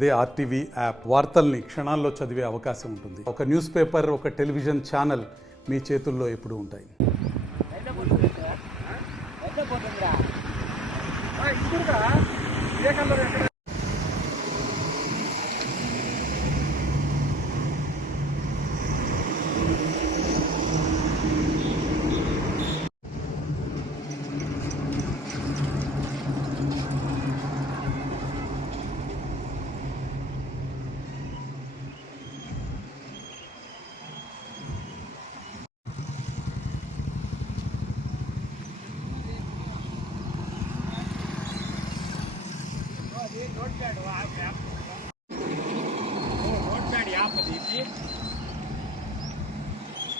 అదే RTV app వార్తల్ని క్షణాల్లో చదివే అవకాశం ఉంటుంది. ఒక న్యూస్ పేపర్, ఒక టెలివిజన్ ఛానల్ మీ చేతుల్లో ఎప్పుడూ ఉంటాయి.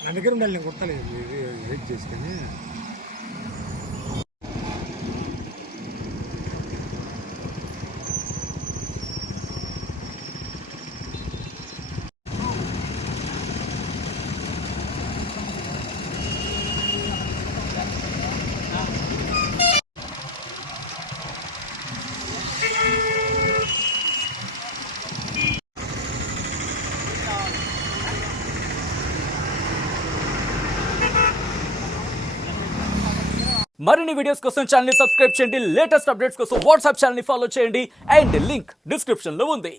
నా దగ్గర ఉండాలి, నేను కొట్టలేదు వెయిట్ చేసుకొని. మరిన్ని వీడియోస్ కోసం ఛానల్ ని సబ్స్క్రైబ్ చేయండి. లేటెస్ట్ అప్డేట్స్ కోసం వాట్సాప్ ఛానల్ ని ఫాలో చేయండి. అండ్ లింక్ డిస్క్రిప్షన్ లో ఉంది.